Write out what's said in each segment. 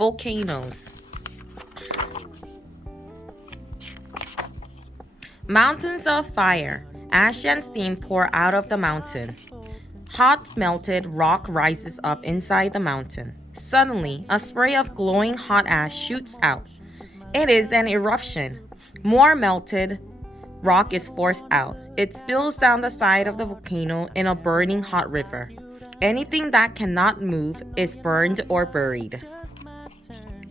Volcanoes. Mountains of fire. Ash and steam pour out of the mountain. Hot melted rock rises up inside the mountain. Suddenly, a spray of glowing hot ash shoots out. It is an eruption. More melted rock is forced out. It spills down the side of the volcano in a burning hot river. Anything that cannot move is burned or buried.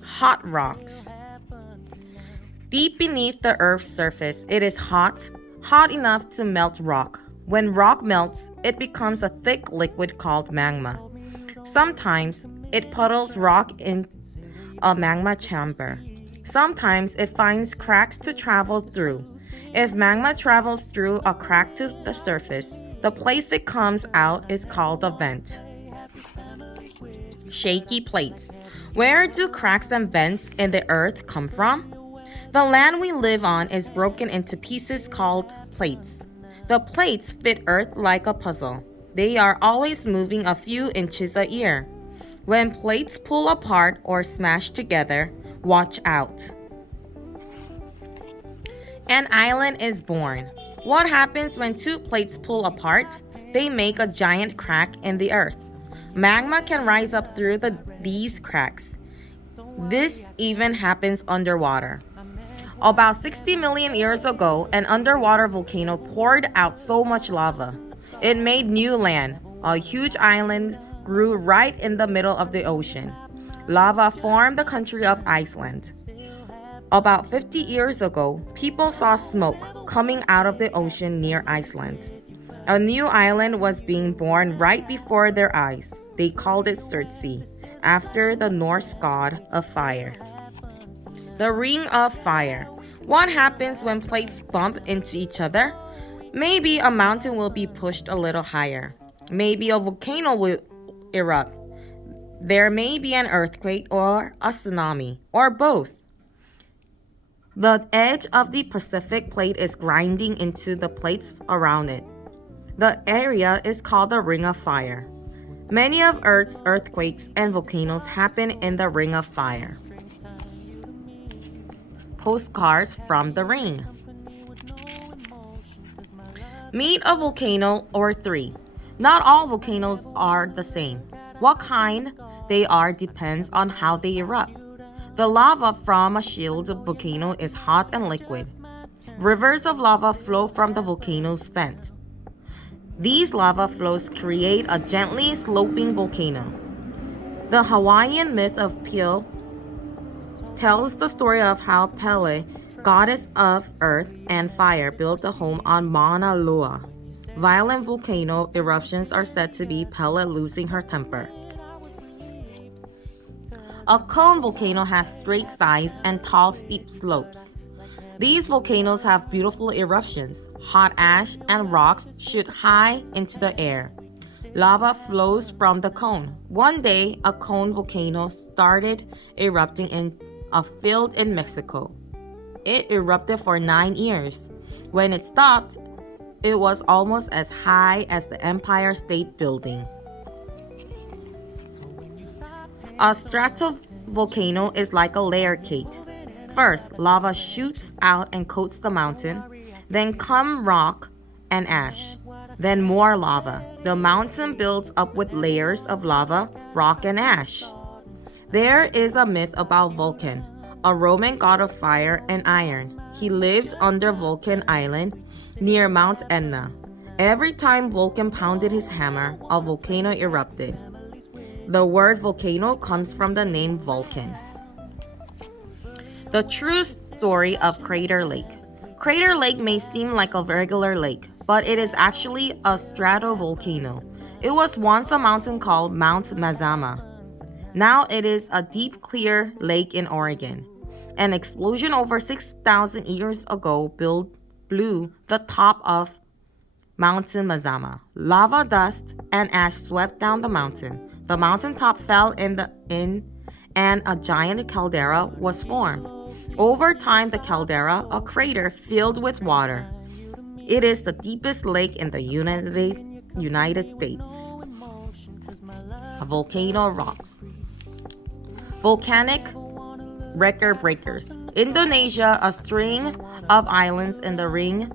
Hot rocks. Deep beneath the Earth's surface, it is hot enough to melt rock. When rock melts, it becomes a thick liquid called magma. Sometimes it puddles rock in a magma chamber. Sometimes it finds cracks to travel through. If magma travels through a crack to the surface, the place it comes out is called a vent. Shaky plates. Where do cracks and vents in the earth come from? The land we live on is broken into pieces called plates. The plates fit Earth like a puzzle. They are always moving a few inches a year. When plates pull apart or smash together, watch out. An island is born. What happens when two plates pull apart? They make a giant crack in the earth. Magma can rise up through these cracks. This even happens underwater. About 60 million years ago, an underwater volcano poured out so much lava. It made new land. A huge island grew right in the middle of the ocean. Lava formed the country of Iceland. About 50 years ago, people saw smoke coming out of the ocean near Iceland. A new island was being born right before their eyes. They called it Surtsey, after the Norse god of fire. The Ring of Fire. What happens when plates bump into each other? Maybe a mountain will be pushed a little higher. Maybe a volcano will erupt. There may be an earthquake or a tsunami, or both. The edge of the Pacific plate is grinding into the plates around it. The area is called the Ring of Fire. Many of Earth's earthquakes and volcanoes happen in the Ring of Fire. Postcards from the ring. Meet a volcano or three. Not all volcanoes are the same. What kind they are depends on how they erupt. The lava from a shield volcano is hot and liquid. Rivers of lava flow from the volcano's vent. These lava flows create a gently sloping volcano. The Hawaiian myth of Pele tells the story of how Pele, goddess of earth and fire, built a home on Mauna Loa. Violent volcano eruptions are said to be Pele losing her temper. A cone volcano has straight sides and tall, steep slopes. These volcanoes have beautiful eruptions. Hot ash and rocks shoot high into the air. Lava flows from the cone. One day, a cone volcano started erupting in a field in Mexico. It erupted for 9 years. When it stopped, it was almost as high as the Empire State Building. A stratovolcano is like a layer cake. First, lava shoots out and coats the mountain. Then come rock and ash. Then more lava. The mountain builds up with layers of lava, rock, and ash. There is a myth about Vulcan, a Roman god of fire and iron. He lived under Vulcan Island near Mount Etna. Every time Vulcan pounded his hammer, a volcano erupted. The word volcano comes from the name Vulcan. The true story of Crater Lake. Crater Lake may seem like a regular lake, but it is actually a stratovolcano. It was once a mountain called Mount Mazama. Now it is a deep, clear lake in Oregon. An explosion over 6,000 years ago blew the top of Mountain Mazama. Lava dust and ash swept down the mountain. The mountaintop fell in and a giant caldera was formed. Over time, the caldera, a crater filled with water. It is the deepest lake in the United States. Volcano rocks. Volcanic record breakers. Indonesia, a string of islands in the Ring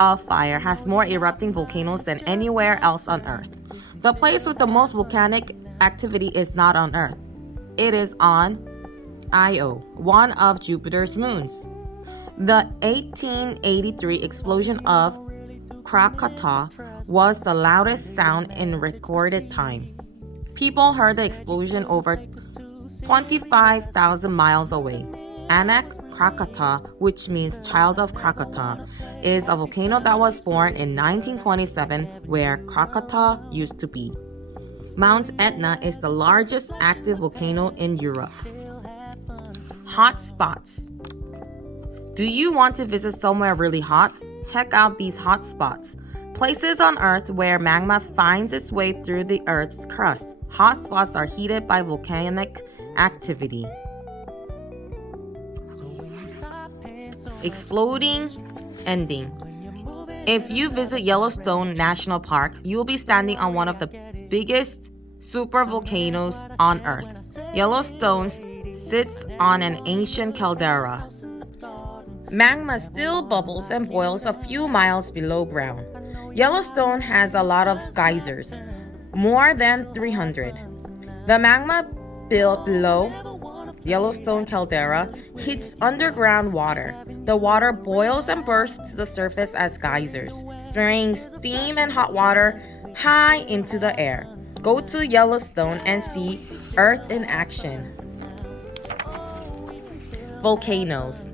of Fire, has more erupting volcanoes than anywhere else on Earth. The place with the most volcanic activity is not on Earth. It is on Io, one of Jupiter's moons. The 1883 explosion of Krakatoa was the loudest sound in recorded time. People heard the explosion over 25,000 miles away. Anak Krakatoa, which means child of Krakatoa, is a volcano that was born in 1927 where Krakatoa used to be. Mount Etna is the largest active volcano in Europe. Hot spots. Do you want to visit somewhere really hot? Check out these hot spots. Places on Earth where magma finds its way through the Earth's crust. Hot spots are heated by volcanic activity. Exploding ending. If you visit Yellowstone National Park, you will be standing on one of the biggest supervolcanoes on Earth. Yellowstone sits on an ancient caldera. Magma still bubbles and boils a few miles below ground. Yellowstone has a lot of geysers, more than 300. The magma built below Yellowstone caldera heats underground water. The water boils and bursts to the surface as geysers, spraying steam and hot water high into the air. Go to Yellowstone and see Earth in action. Volcanoes.